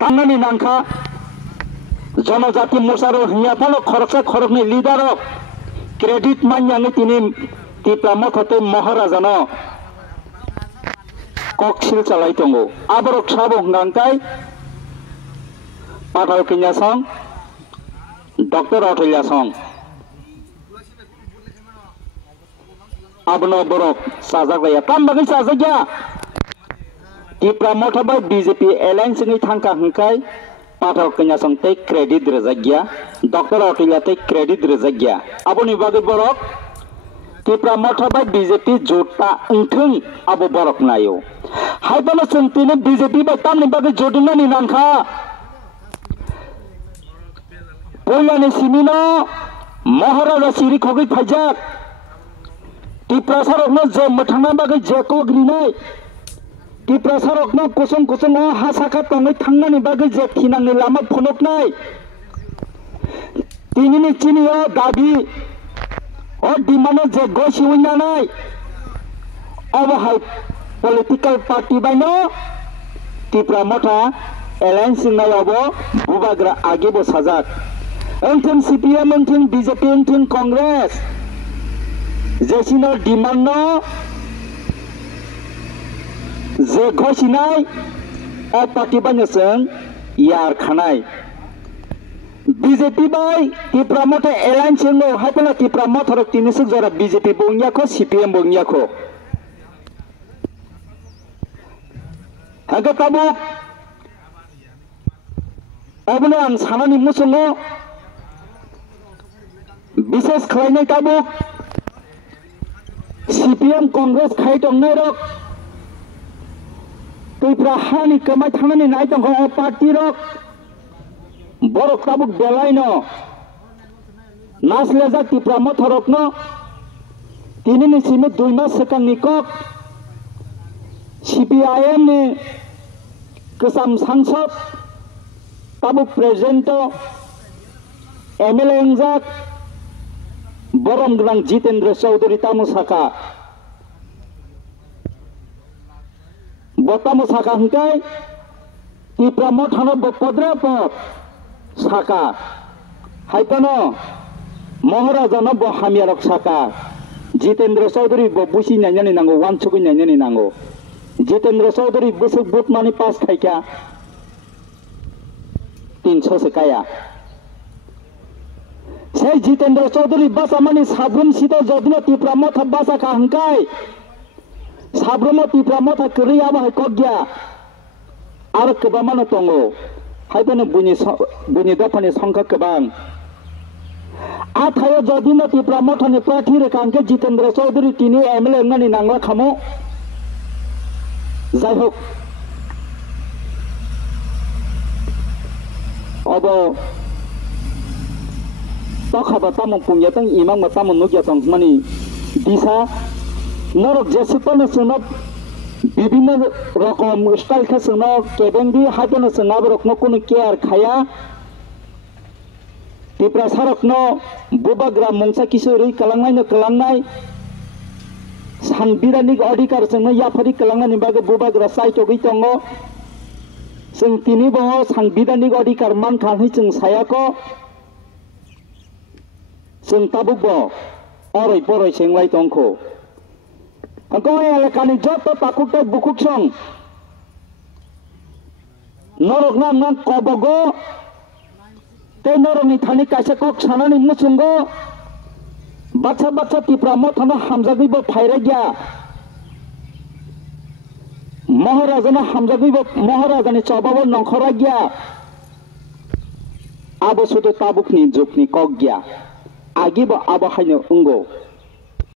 थांनानै नांखा जनजाति मोसारो हियाफालो खरकसा खरकनि लिडारक क्रेडिट मान्यानि तिनि तिप्रा मथते महाराजानो ककसिल चालाय दंगो आबरक साबो हंगांकाय पाथाव किन्यासं डॉक्टर अथैलासं abno borok sajak raya tambagi sajagya tipra mothaba BJP alliance ni thangka hingkai pathau kenyasong tei credit rejagya Dr. Otila tei credit rejagya aboni bagi borok tipra mothaba BJP jota engthung abo borok nayo haibalo sentine BJP ba tamni bagi jodina ni nangkha poilani simino maharaja siri khogi phajak Tiprasarokno je mothangna bagui jeko grinai Tiprasarokno kusung kusung hasaka tangai thangnani bagui je thinangni lama phonoknai tinini chini dabi dimano je gosi unnanai abahai political party baino Tipra motha alliance nai abo bubagra agebo sajak engthing CPM engthing BJP engthing Congress Jesino dimano je ghosinai o party banyaseng yar khanai BJP bai Tipra motha alliance no haipala Tipra motha rok tinisuk jara BJP bongya ko CPM bongya ko haga tabu abno ang sanani musungo bises khlainai tabu CPM Congress khai tongnai rok Tipra hani kamai thangnani nai tongkha o party rok borok tabuk belai no nasleja Tipra motha rokno tinini simi 2 mas sekangni kok CPIM ni kesam sangsad tabuk presento MLA engjak Borom Grang Jitendra Chaudhary Tamusaka Botamusaka hingkai Tipra mothano bopodra pot Saka haipano Maharajano bo hamiarok Saka Jitendra Chaudhary bo busi nyanyani nango wansukui nyanyani nango Jitendra Chaudhary busuk but mani pas khaika 300 sekaya Sei Jitendra Chaudhary basa mani sabrum sito jodino Tipra motha basa ka hangkai sabrumo Tipra motha kri aba kogya ar kebamano tongo haibano buni dafani songkha kebang athayo jodino Tipra motha ni prathi re kangke Jitendra Chaudhary tini MLA ngani nangla khamo jaihok obo Takha tamong punya tang imang tamong nugya tang mani disa norok jesipana sunap bibinna rokom style kha sunap kebendi hadana sunap rokno kono care khaya Tipra sarokno bubagra mongsa kisori kalangnai sanbirani adhikar sengno yapari kalangnani bage bubagra saito gi tongo sing tini bo sanbirani adhikar man khanhi sing sayako Seng tabuk bo orai poroi senglai tongko angkoi alakani joto takukta bukuk song norok nang kobogo te norok ni thani kaisa kok sanani musungo bacha Tipra mothano hamjagui bo phairagya Maharajana hamjagui bo Maharajani chobabo nongkhoragya abo sudo tabukni jukni kokgya Agiba abahaino ungo